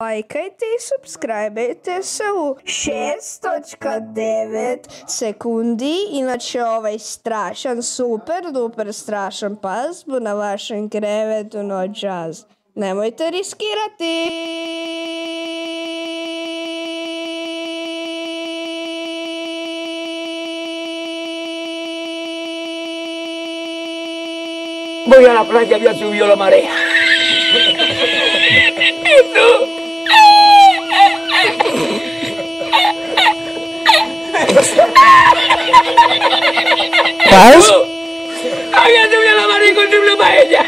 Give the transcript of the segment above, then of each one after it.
Laikайте i subscribajte se u 6.9 sekundi. Inače ovaj strašan, super duper strašan pas bu na vašem krevetu noćas. Nemojte riskirati! Voy a la playa, ya subió la marea. Pas? Había subido la marea y encontré una paella.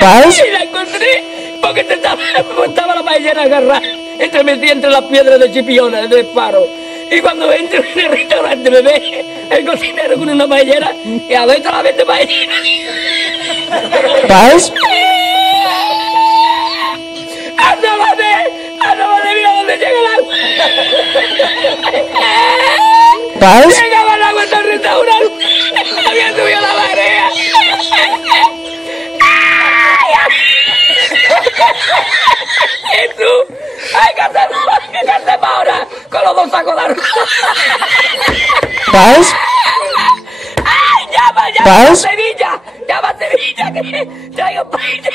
Pas? Y la encontré porque estaba la paellera agarrada metida entre las piedras de Chipiona, del faro. Y cuando entro en el restaurante me ve el cocinero con una paellera y adentro la vende paellera. Pas? ¡Asómate! ¡Mira dónde llega el agua! Pas? ¡Llegaba el agua hasta el restaurante! ¡Había subido la marea! ¡Jesús! ¡Hay que hacer ahora! ¡Con los dos sacos de arroz! Pas? ¡Ay, llama ¿Pas? a Sevilla! ¡Llama a Sevilla que traigo paella!